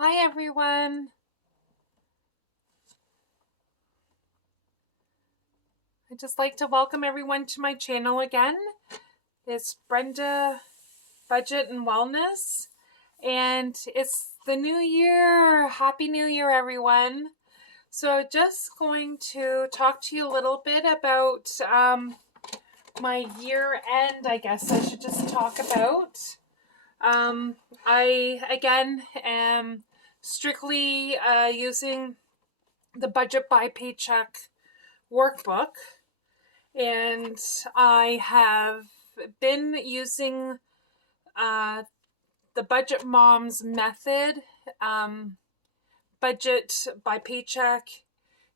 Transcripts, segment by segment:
Hi everyone. I'd just like to welcome everyone to my channel again. It's Brenda Budget and Wellness, and it's the new year. Happy New Year, everyone. So just going to talk to you a little bit about my year end, I guess I should just talk about. I, again, am strictly using the Budget by Paycheck workbook, and I have been using the Budget Moms method, budget by paycheck,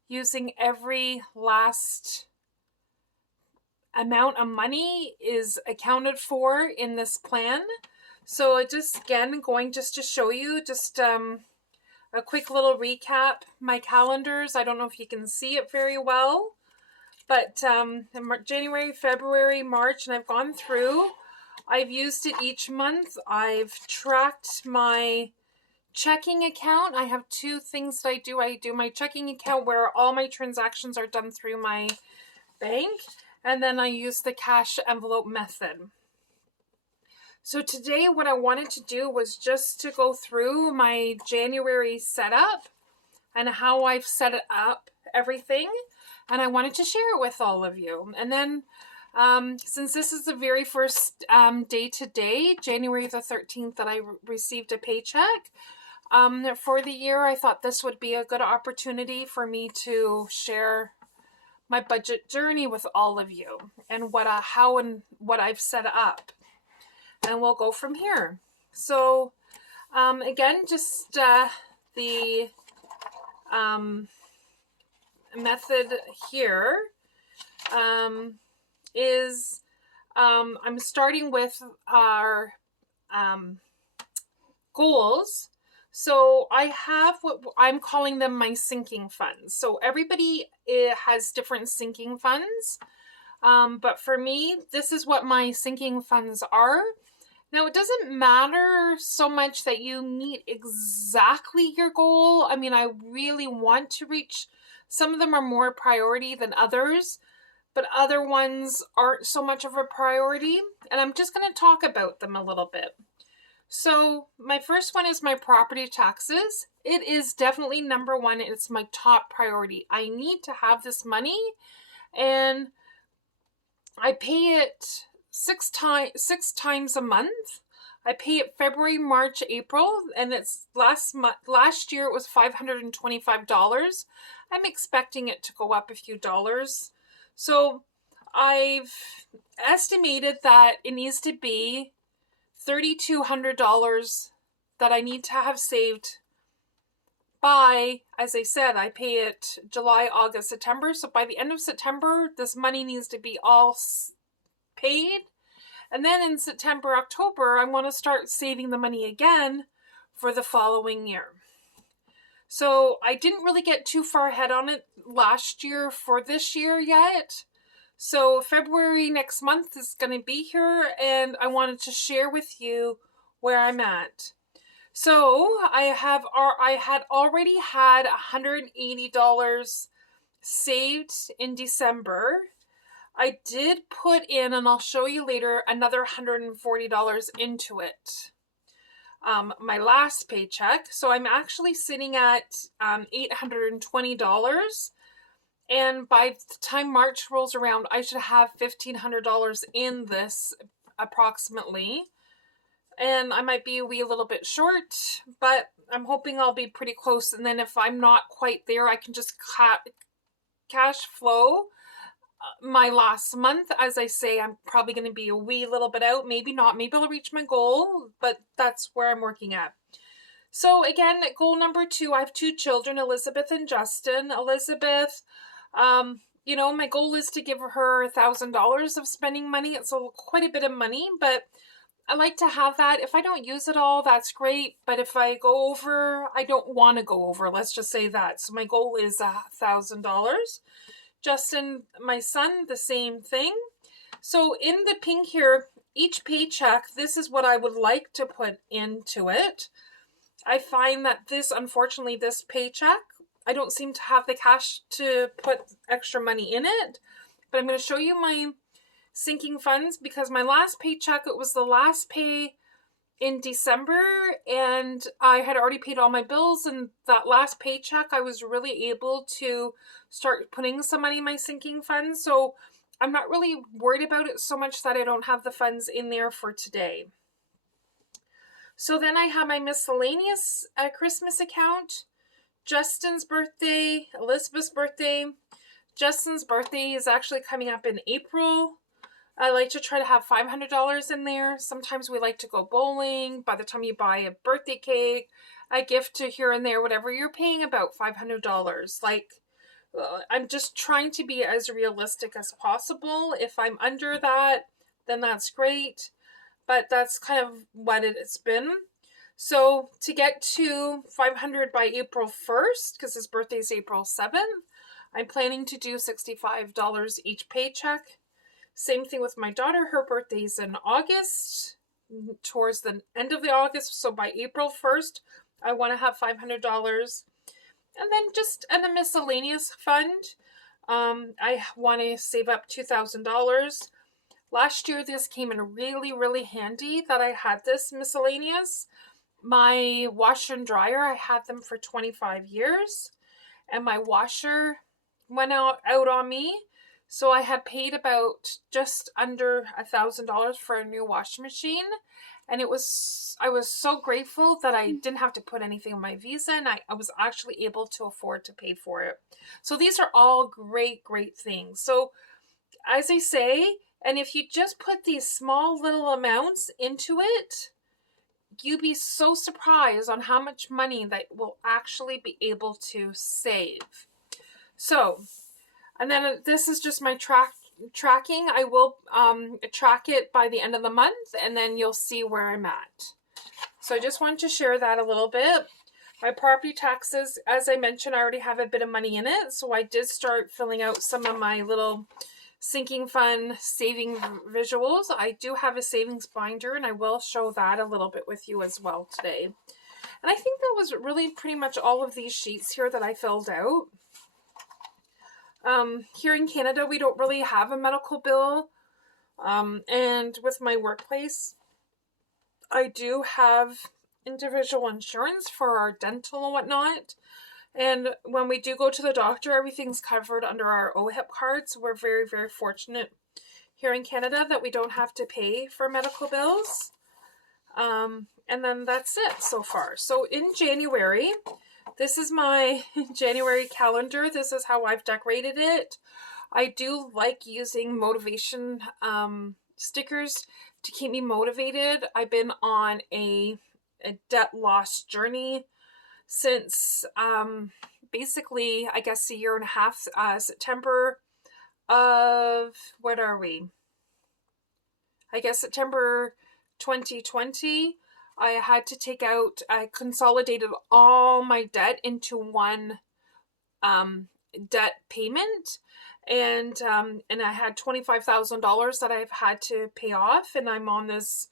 using every last amount of money is accounted for in this plan. So just again going just to show you just a quick little recap. My calendars, I don't know if you can see it very well, but January, February, March, and I've gone through. I've used it each month. I've tracked my checking account. I have two things that I do. I do my checking account where all my transactions are done through my bank, and then I use the cash envelope method. So today what I wanted to do was just to go through my January setup and how I've set it up, everything, and I wanted to share it with all of you. And then since this is the very first day today, January the 13th, that I received a paycheck for the year, I thought this would be a good opportunity for me to share my budget journey with all of you and how and what I've set up. And we'll go from here. So again, just the method here is I'm starting with our goals. So I have what I'm calling them my sinking funds. So everybody has different sinking funds. But for me, this is what my sinking funds are. Now, it doesn't matter so much that you meet exactly your goal. I mean, I really want to reach, some of them are more priority than others, but other ones aren't so much of a priority. And I'm just going to talk about them a little bit. So my first one is my property taxes. It is definitely number one. It's my top priority. I need to have this money, and I pay it six times a month. I pay it February, March, April, and it's last year it was $525. I'm expecting it to go up a few dollars. So I've estimated that it needs to be $3,200 that I need to have saved by, as I said, I pay it July, August, September. So by the end of September, this money needs to be all paid. And then in September, October, I want to start saving the money again for the following year. So I didn't really get too far ahead on it last year for this year yet. So February next month is going to be here, and I wanted to share with you where I'm at. So I had already had $180 saved in December. I did put in, and I'll show you later, another $140 into it. My last paycheck. So I'm actually sitting at $820. And by the time March rolls around, I should have $1,500 in this approximately. And I might be a wee little bit short, but I'm hoping I'll be pretty close. And then if I'm not quite there, I can just cash flow my last month. As I say, I'm probably going to be a wee little bit out. Maybe not. Maybe I'll reach my goal, but that's where I'm working at. So again, goal number 2, I have 2 children, Elizabeth and Justin. Elizabeth, you know, my goal is to give her $1,000 of spending money. It's quite a bit of money, but I like to have that. If I don't use it all, that's great. But if I go over, I don't want to go over. Let's just say that. So my goal is $1,000. Justin, my son, the same thing. So in the pink here, each paycheck, this is what I would like to put into it. I find that unfortunately, this paycheck, I don't seem to have the cash to put extra money in it. But I'm going to show you my sinking funds because my last paycheck, it was the last pay in December, and I had already paid all my bills, and that last paycheck I was really able to start putting some money in my sinking funds. So I'm not really worried about it so much that I don't have the funds in there for today. So then I have my miscellaneous Christmas account, Justin's birthday, Elizabeth's birthday. Justin's birthday is actually coming up in April. I like to try to have $500 in there. Sometimes we like to go bowling. By the time you buy a birthday cake, a gift to here and there, whatever you're paying, about $500. Like, I'm just trying to be as realistic as possible. If I'm under that, then that's great. But that's kind of what it's been. So to get to 500 by April 1st, because his birthday is April 7th, I'm planning to do $65 each paycheck. Same thing with my daughter. Her birthday's in August, towards the end of the August. So by April 1st, I want to have $500. And then just in a miscellaneous fund, I want to save up $2,000. Last year, this came in really, really handy that I had this miscellaneous. My washer and dryer, I had them for 25 years. And my washer went out on me. So I had paid about just under $1,000 for a new washing machine. And I was so grateful that I didn't have to put anything on my Visa, and I was actually able to afford to pay for it. So these are all great, great things. So as I say, and if you just put these small little amounts into it, you'd be so surprised on how much money that will actually be able to save. So, and then this is just my tracking. I will track it by the end of the month, and then you'll see where I'm at. So I just wanted to share that a little bit. My property taxes, as I mentioned, I already have a bit of money in it. So I did start filling out some of my little sinking fund saving visuals. I do have a savings binder, and I will show that a little bit with you as well today. And I think that was really pretty much all of these sheets here that I filled out. Here in Canada, we don't really have a medical bill. And with my workplace, I do have individual insurance for our dental and whatnot. And when we do go to the doctor, everything's covered under our OHIP card. So we're very, very fortunate here in Canada that we don't have to pay for medical bills. And then that's it so far. So in January, this is my January calendar. This is how I've decorated it. I do like using motivation stickers to keep me motivated. I've been on a debt loss journey since basically, I guess, a year and a half, September of, what are we? I guess September 2020. I had to take out, I consolidated all my debt into one debt payment. And I had $25,000 that I've had to pay off. And I'm on this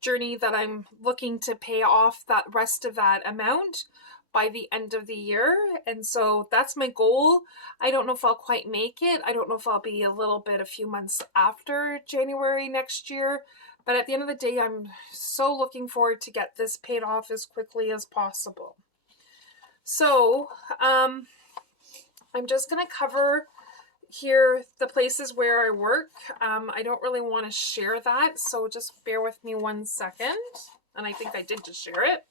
journey that I'm looking to pay off that rest of that amount by the end of the year. And so that's my goal. I don't know if I'll quite make it. I don't know if I'll be a few months after January next year. But at the end of the day, I'm so looking forward to get this paid off as quickly as possible. So I'm just going to cover here the places where I work. I don't really want to share that, so just bear with me 1 second. And I think I did just share it.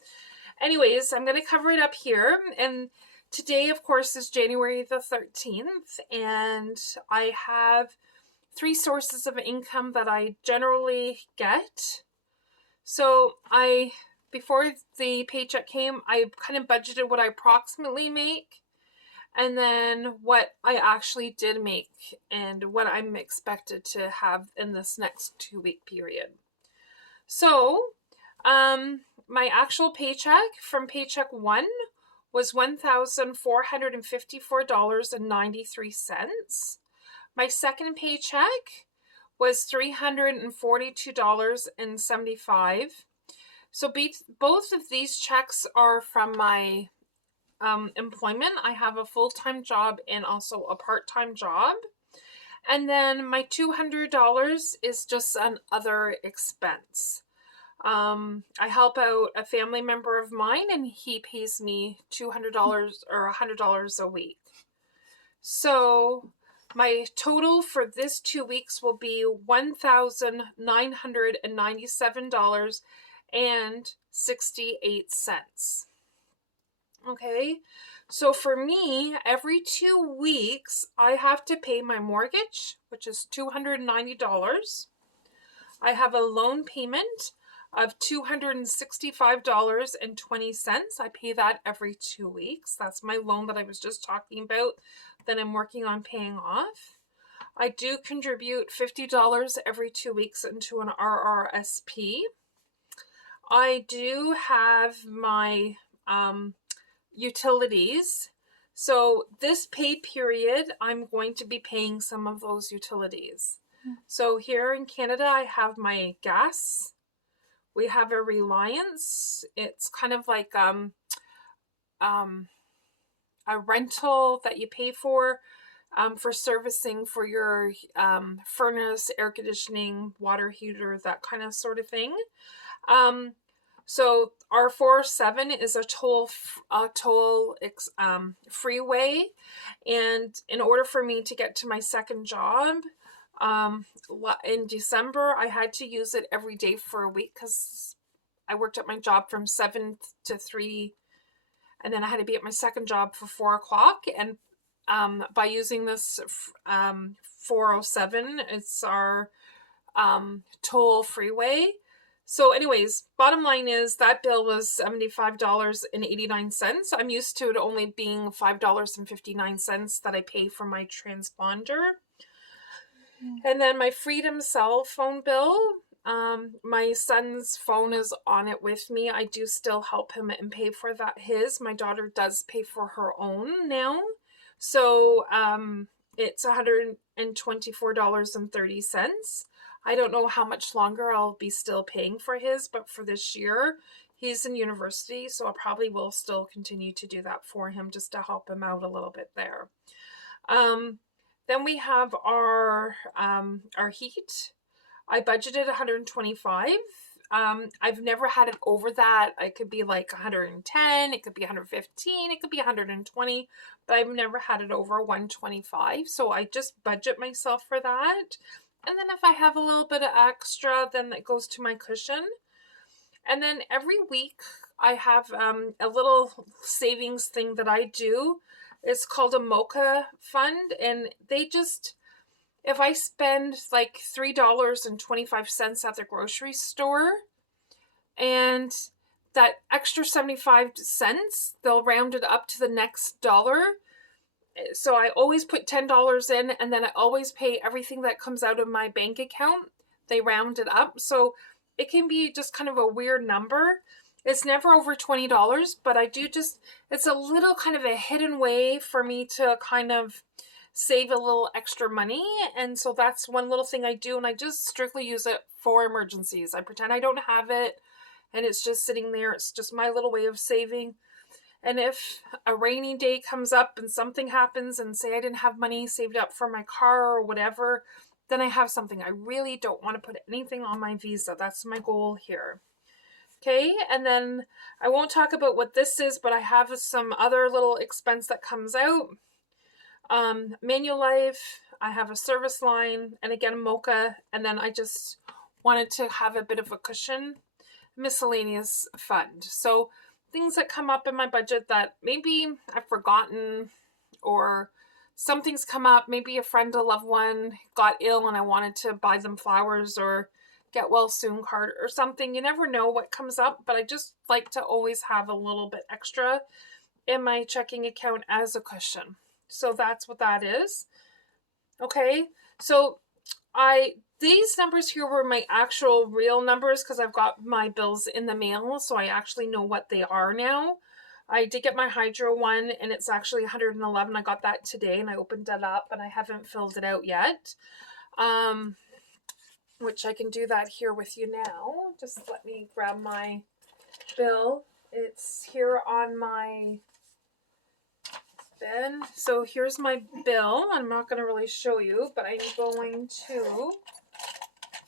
Anyways, I'm going to cover it up here. And today, of course, is January the 13th. And I have 3 sources of income that I generally get. So before the paycheck came, I kind of budgeted what I approximately make, and then what I actually did make and what I'm expected to have in this next 2-week period. So my actual paycheck from paycheck 1 was $1,454.93. My second paycheck was $342.75. So both of these checks are from my employment. I have a full-time job and also a part-time job. And then my $200 is just an other expense. I help out a family member of mine and he pays me $200 or $100 a week. So my total for this 2 weeks will be $1,997.68. Okay, so for me, every 2 weeks, I have to pay my mortgage, which is $290. I have a loan payment of $265.20. I pay that every 2 weeks. That's my loan that I was just talking about that I'm working on paying off. I do contribute $50 every 2 weeks into an RRSP. I do have my utilities. So this pay period, I'm going to be paying some of those utilities. So here in Canada, I have my gas. We have a Reliance. It's kind of like a rental that you pay for servicing for your furnace, air conditioning, water heater, that kind of sort of thing. So our 407 is a toll freeway, and in order for me to get to my second job, in December, I had to use it every day for a week because I worked at my job from 7 to 3, and then I had to be at my second job for 4 o'clock. And by using this 407, it's our toll freeway. So anyways, bottom line is that bill was $75.89. I'm used to it only being $5.59 that I pay for my transponder. And then my Freedom cell phone bill, my son's phone is on it with me. I do still help him and pay for that. My daughter does pay for her own now. So it's $124.30. I don't know how much longer I'll be still paying for his, but for this year, he's in university, so I probably will still continue to do that for him just to help him out a little bit there. Then we have our heat. I budgeted $125. I've never had it over that. It could be like 110, it could be 115, it could be 120, but I've never had it over 125. So I just budget myself for that. And then if I have a little bit of extra, then that goes to my cushion. And then every week I have a little savings thing that I do. It's called a Mocha fund. And they just, if I spend like $3.25 at the grocery store, and that extra 75 cents, they'll round it up to the next dollar. So I always put $10 in, and then I always pay everything that comes out of my bank account. They round it up. So it can be just kind of a weird number. It's never over $20, but I do just, it's a little kind of a hidden way for me to kind of save a little extra money. And so that's one little thing I do, and I just strictly use it for emergencies. I pretend I don't have it, and it's just sitting there. It's just my little way of saving. And if a rainy day comes up and something happens, and say I didn't have money saved up for my car or whatever, then I have something. I really don't want to put anything on my Visa. That's my goal here. Okay, and then I won't talk about what this is, but I have some other little expense that comes out. Manulife, I have a service line, and again, Mocha, and then I just wanted to have a bit of a cushion. Miscellaneous fund. So things that come up in my budget that maybe I've forgotten, or something's come up, maybe a friend, a loved one got ill and I wanted to buy them flowers or get well soon card or something. You never know what comes up, but I just like to always have a little bit extra in my checking account as a cushion. So that's what that is. Okay, so these numbers here were my actual real numbers because I've got my bills in the mail, so I actually know what they are now. I did get my hydro one, and it's actually 111. I got that today, and I opened it up, and I haven't filled it out yet, which I can do that here with you now. Just let me grab my bill. It's here on my bed. So here's my bill. I'm not going to really show you, but I'm going to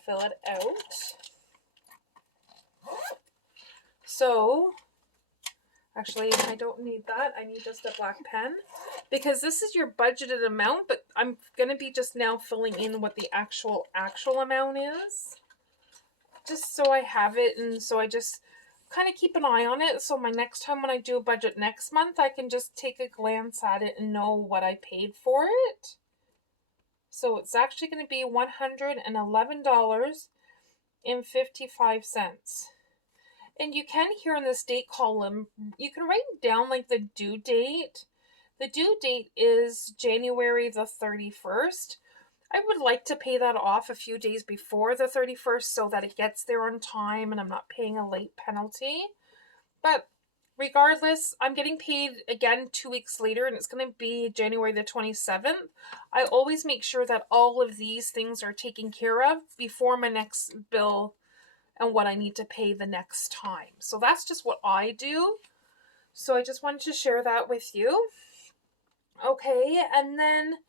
fill it out. So, actually, I don't need that. I need just a black pen because this is your budgeted amount, but I'm going to be just now filling in what the actual amount is. Just so I have it, and so I just kind of keep an eye on it. So my next time when I do a budget next month, I can just take a glance at it and know what I paid for it. So it's actually going to be $111.55. And you can, here in this date column, you can write down like the due date. The due date is January the 31st. I would like to pay that off a few days before the 31st so that it gets there on time and I'm not paying a late penalty. But regardless, I'm getting paid again 2 weeks later, and it's going to be January the 27th. I always make sure that all of these things are taken care of before my next bill and what I need to pay the next time. So that's just what I do. So I just wanted to share that with you. Okay, and then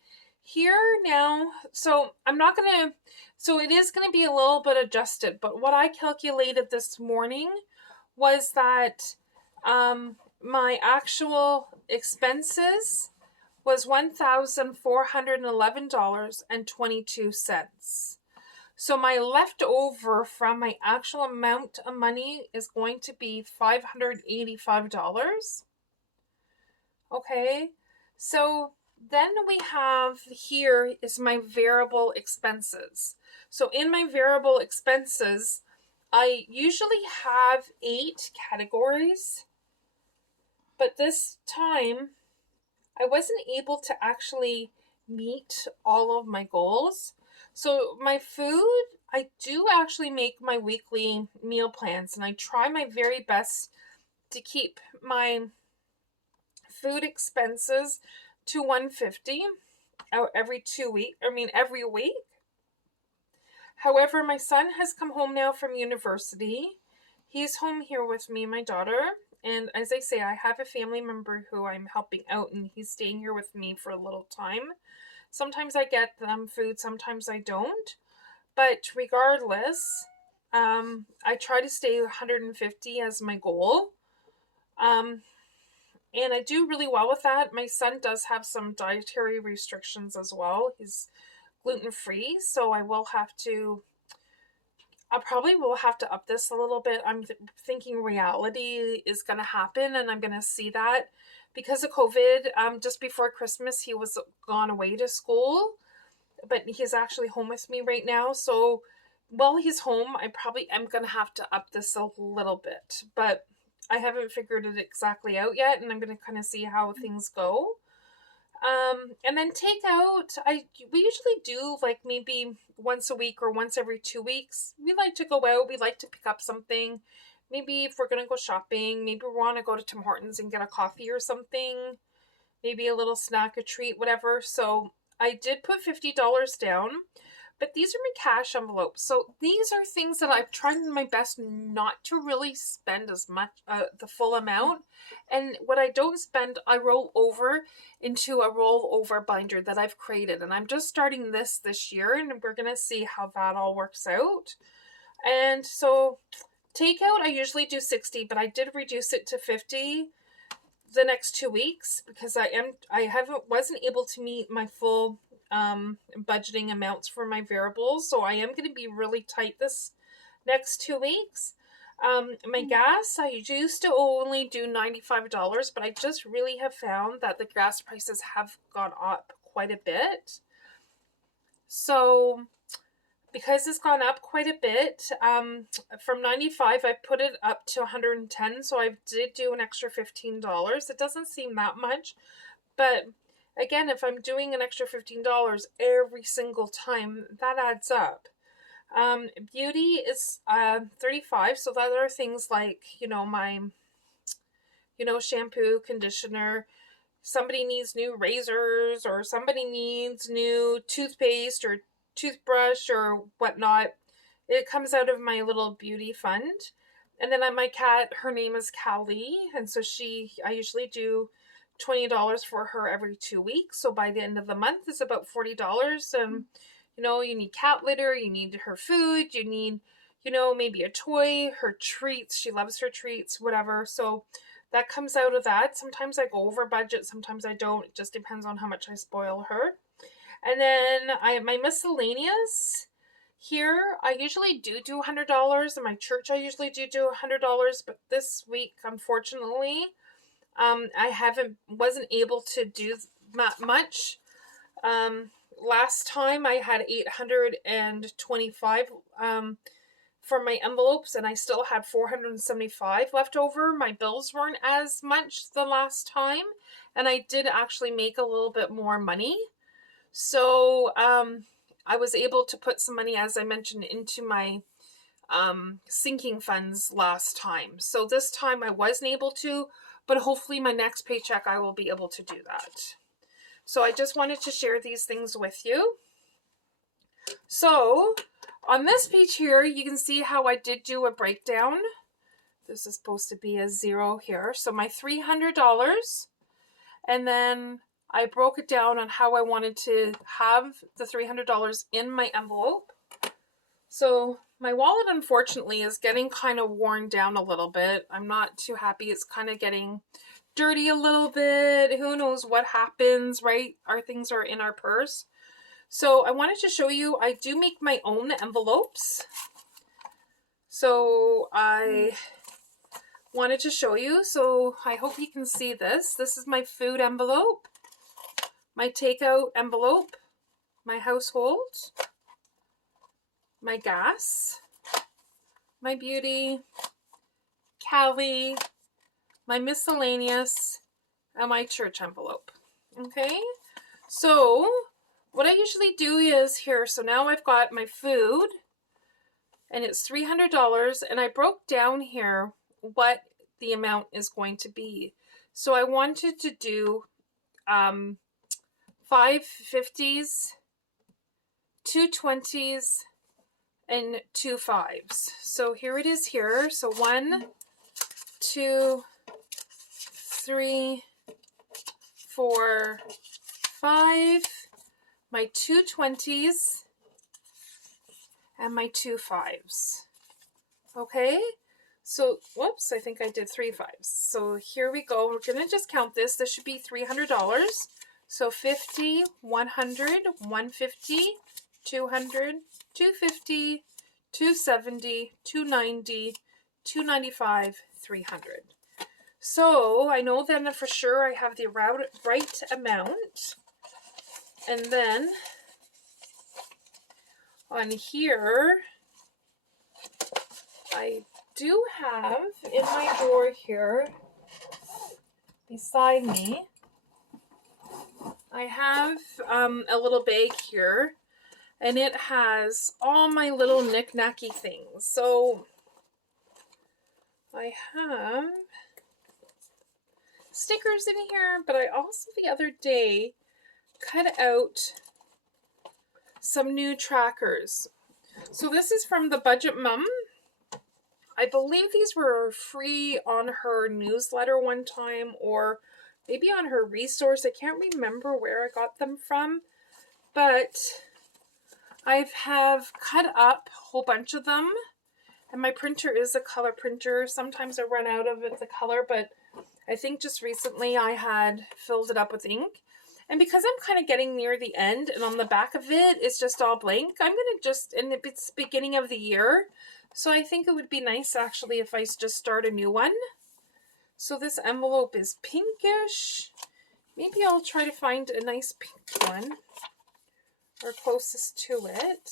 here now, so I'm not going to, so it is going to be a little bit adjusted, but what I calculated this morning was that my actual expenses was $1,411.22. So my leftover from my actual amount of money is going to be $585. Okay, so then we have here is my variable expenses. So in my variable expenses, I usually have 8 categories, but this time I wasn't able to actually meet all of my goals. So my food, I do actually make my weekly meal plans, and I try my very best to keep my food expenses to $150 every 2 weeks. Every week. However, my son has come home now from university. He's home here with me and my daughter. And as I say, I have a family member who I'm helping out, and he's staying here with me for a little time. Sometimes I get them food, sometimes I don't. But regardless, I try to stay 150 as my goal. And I do really well with that. My son does have some dietary restrictions as well. He's gluten-free, so I probably will have to up this a little bit. I'm thinking reality is going to happen, and I'm going to see that. Because of COVID, just before Christmas, he was gone away to school, but he's actually home with me right now. So while he's home, I probably am going to have to up this a little bit, but I haven't figured it exactly out yet, and I'm going to kind of see how things go. And then takeout, we usually do like maybe once a week or once every 2 weeks. We like to go out. We like to pick up something. Maybe if we're going to go shopping, maybe we want to go to Tim Hortons and get a coffee or something. Maybe a little snack, a treat, whatever. So I did put $50 down, but these are my cash envelopes. So these are things that I've tried my best not to really spend as much, the full amount. And what I don't spend, I roll over into a rollover binder that I've created. And I'm just starting this year, and we're going to see how that all works out. And so takeout, I usually do 60, but I did reduce it to 50 the next 2 weeks because wasn't able to meet my full budgeting amounts for my variables, so I am going to be really tight this next 2 weeks. My gas, I used to only do $95, but I just really have found that the gas prices have gone up quite a bit. So because it's gone up quite a bit, from 95, I put it up to 110, so I did do an extra $15. It doesn't seem that much, but again, if I'm doing an extra $15 every single time, that adds up. Beauty is 35, so that are things like, my, shampoo, conditioner. Somebody needs new razors, or somebody needs new toothpaste or toothbrush or whatnot. It comes out of my little beauty fund. And then my cat, her name is Callie, and so I usually do $20 for her every 2 weeks. So by the end of the month, it's about $40. And you need cat litter, you need her food, you need, maybe a toy, her treats. She loves her treats, whatever. So that comes out of that. Sometimes I go over budget, sometimes I don't. It just depends on how much I spoil her. And then my miscellaneous. Here, I usually do $100. In my church, I usually do $100. But this week, unfortunately, I wasn't able to do much. Last time I had 825 for my envelopes, and I still had 475 left over. My bills weren't as much the last time, and I did actually make a little bit more money. So I was able to put some money, as I mentioned, into my sinking funds last time. So this time I wasn't able to, but hopefully my next paycheck I will be able to do that. So I just wanted to share these things with you. So on this page here, you can see how I did do a breakdown. This is supposed to be a 0 here. So my $300, and then I broke it down on how I wanted to have the $300 in my envelope. So my wallet, unfortunately, is getting kind of worn down a little bit. I'm not too happy. It's kind of getting dirty a little bit. Who knows what happens, right? Our things are in our purse. So I wanted to show you, I do make my own envelopes. So I wanted to show you. So I hope you can see this. This is my food envelope, my takeout envelope, my household, my gas, my beauty, Callie, my miscellaneous, and my church envelope. Okay, so what I usually do is here, so now I've got my food, and it's $300, and I broke down here what the amount is going to be. So I wanted to do 5 50s, 2 20s, and 2 5s. So here it is here. So 1, 2, 3, 4, 5, my 2 20s, and my 2 5s. Okay, so whoops, I think I did 3 5s. So here we go. We're gonna just count this. This should be $300. So 50, 100, 150, 200, 250, 270, 290, 295, 300. So I know then for sure I have the right amount. And then on here, I do have in my drawer here beside me, I have a little bag here, and it has all my little knick-knacky things. So I have stickers in here, but I also the other day cut out some new trackers. So this is from the Budget Mum. I believe these were free on her newsletter one time, or maybe on her resource. I can't remember where I got them from, but I have cut up a whole bunch of them, and my printer is a color printer. Sometimes I run out of the color, but I think just recently I had filled it up with ink. And because I'm kind of getting near the end, and on the back of it, it's just all blank, I'm going to just, and it's beginning of the year, so I think it would be nice actually if I just start a new one. So this envelope is pinkish. Maybe I'll try to find a nice pink one, or closest to it.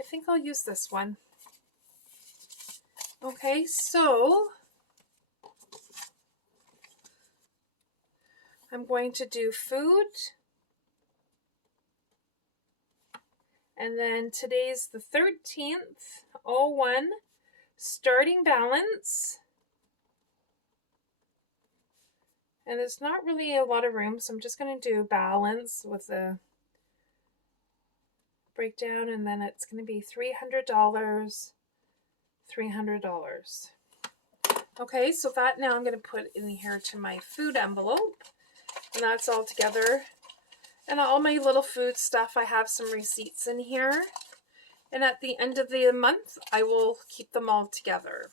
I think I'll use this one. Okay, so I'm going to do food. And then today's the 13th, 01, starting balance. And there's not really a lot of room, so I'm just going to do balance with a breakdown, and then it's going to be $300, $300. Okay, so that now I'm going to put in here to my food envelope, and that's all together. And all my little food stuff, I have some receipts in here. And at the end of the month, I will keep them all together.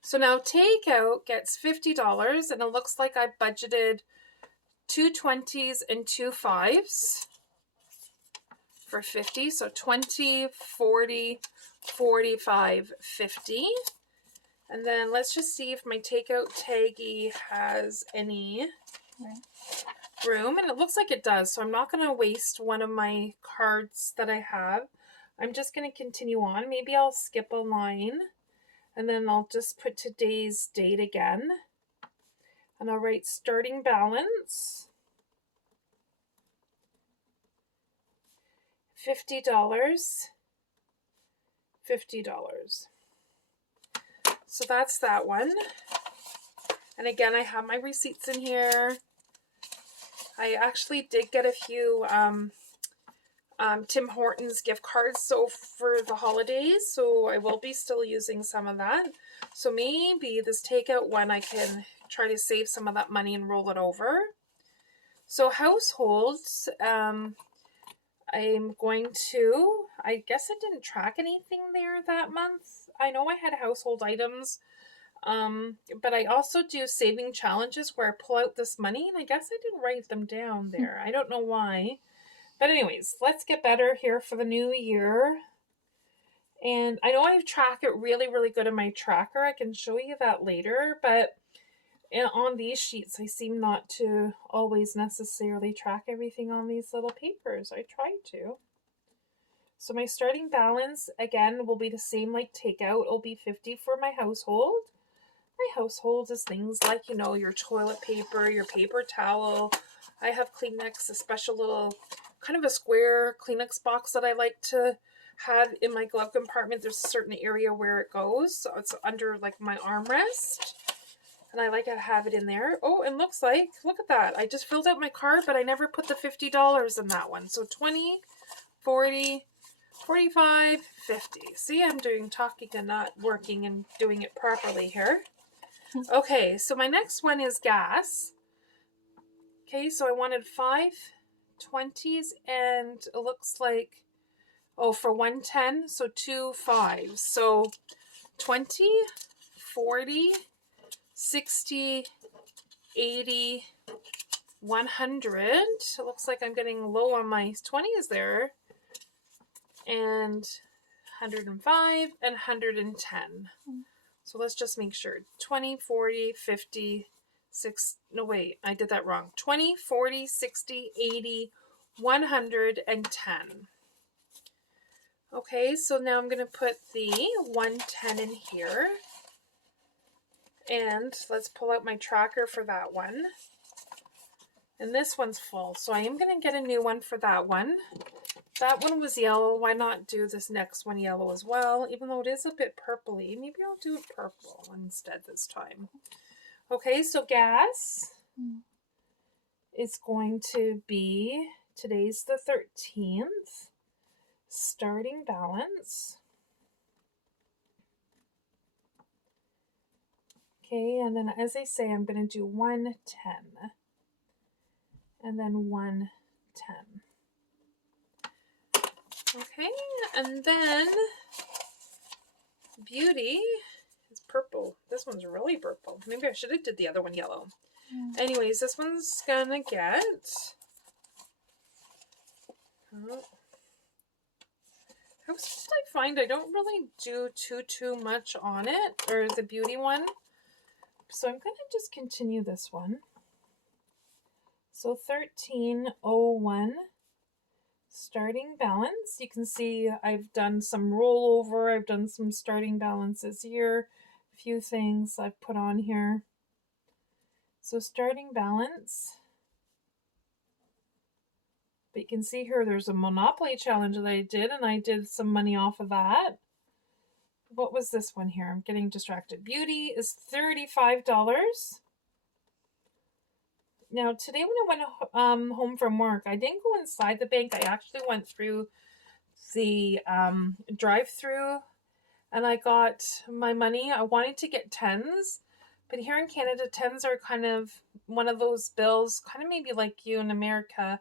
So now takeout gets $50, and it looks like I budgeted 2 20s and 2 5s for 50. So 20, 40, 45, 50. And then let's just see if my takeout taggy has any room. And it looks like it does. So I'm not going to waste one of my cards that I have. I'm just going to continue on. Maybe I'll skip a line. And then I'll just put today's date again. And I'll write starting balance. $50. $50. So that's that one. And again, I have my receipts in here. I actually did get a few Tim Hortons gift cards so for the holidays, so I will be still using some of that. So maybe this takeout one, I can try to save some of that money and roll it over. So households, I'm going to, I guess I didn't track anything there that month. I know I had household items, but I also do saving challenges where I pull out this money, and I guess I didn't write them down there. I don't know why. But anyways, let's get better here for the new year. And I know I track it really, really good in my tracker. I can show you that later. But on these sheets, I seem not to always necessarily track everything on these little papers. I try to. So my starting balance, again, will be the same like takeout. It'll be $50 for my household. My household is things like, you know, your toilet paper, your paper towel. I have Kleenex, a special little kind of a square Kleenex box that I like to have in my glove compartment. There's a certain area where it goes. So it's under like my armrest. And I like to have it in there. Oh, and looks like, look at that. I just filled out my card, but I never put the $50 in that one. So 20, 40, 45, 50. See, I'm doing talking and not working and doing it properly here. Okay, so my next one is gas. Okay, so I wanted 5 20s, and it looks like, oh, for 110, so 2 5s. So 20, 40, 60, 80, 100. It looks like I'm getting low on my 20s there. And 105 and 110. So let's just make sure. 20, 40, 50, 6, no wait, I did that wrong. 20, 40, 60, 80, 110. Okay, so now I'm going to put the 110 in here. And let's pull out my tracker for that one. And this one's full, so I am going to get a new one for that one. That one was yellow. Why not do this next one yellow as well? Even though it is a bit purpley. Maybe I'll do it purple instead this time. Okay, so gas is going to be, today's the 13th. Starting balance. Okay, and then as I say, I'm going to do 110. And then 110. Okay, and then beauty is purple. This one's really purple. Maybe I should have did the other one yellow. Anyways, this one's gonna get household. I find I don't really do too much on it, or the beauty one. So I'm gonna just continue this one. So 1301. Starting balance. You can see I've done some rollover. I've done some starting balances here. A few things I've put on here. So starting balance. But you can see here there's a Monopoly challenge that I did, and I did some money off of that. What was this one here? I'm getting distracted. Beauty is $35. Now, today when I went home from work, I didn't go inside the bank. I actually went through the drive-through and I got my money. I wanted to get tens, but here in Canada, tens are kind of one of those bills, kind of maybe like you in America.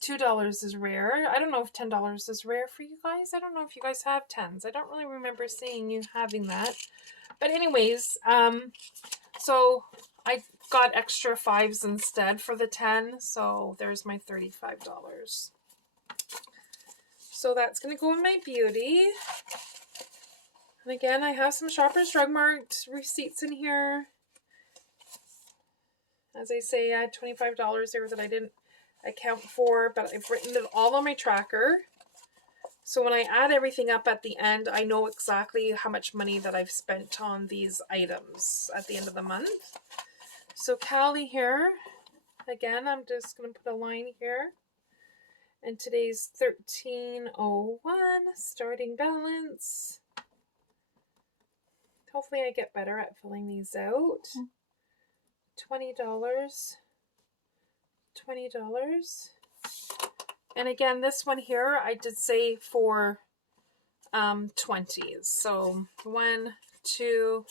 $2 is rare. I don't know if $10 is rare for you guys. I don't know if you guys have tens. I don't really remember seeing you having that. But anyways, so I got extra fives instead for the 10. So there's my $35. So that's going to go in my beauty. And again, I have some Shoppers Drug Mart receipts in here. As I say, I had $25 there that I didn't account for, but I've written it all on my tracker. So when I add everything up at the end, I know exactly how much money that I've spent on these items at the end of the month. So Callie here, again, I'm just going to put a line here. And today's $13.01 starting balance. Hopefully I get better at filling these out. $20. $20. And again, this one here, I did say for 20s. So 1, 2,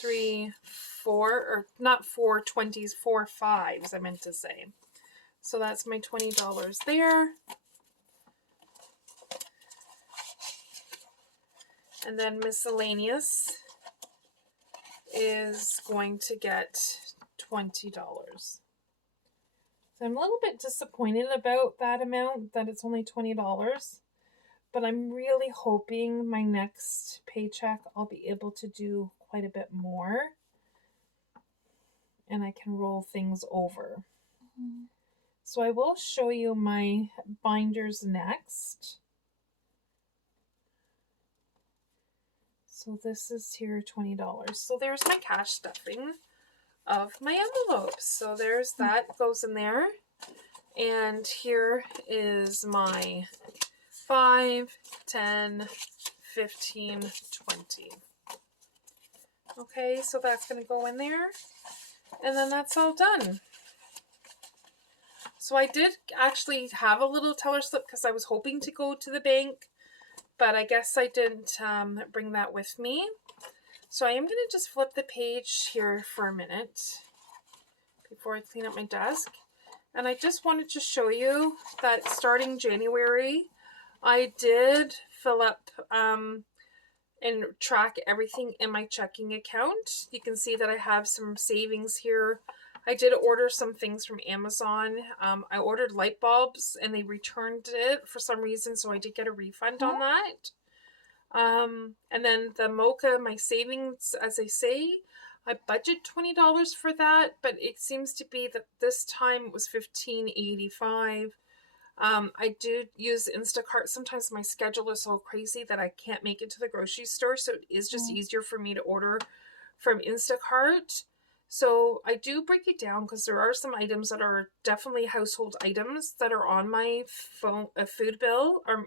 3, 4, or not 4 20s, 4 5s, I meant to say. So that's my $20 there. And then miscellaneous is going to get $20. So I'm a little bit disappointed about that amount, that it's only $20. But I'm really hoping my next paycheck I'll be able to do quite a bit more. And I can roll things over. Mm-hmm. So I will show you my binders next. So this is here $20. So there's my cash stuffing of my envelopes. So there's that, goes in there. And here is my 5, 10, 15, 20. Okay, so that's going to go in there. And then that's all done. So I did actually have a little teller slip because I was hoping to go to the bank, but I guess I didn't bring that with me. So I am going to just flip the page here for a minute before I clean up my desk. And I just wanted to show you that starting January, I did fill up and track everything in my checking account. You can see that I have some savings here. I did order some things from Amazon. I ordered light bulbs and they returned it for some reason, so I did get a refund on that. And then the mocha, my savings, as I say, I budget $20 for that, but it seems to be that this time it was $15.85. I do use Instacart. Sometimes my schedule is so crazy that I can't make it to the grocery store, so it is just easier for me to order from Instacart. So I do break it down because there are some items that are definitely household items that are on my phone, a food bill, or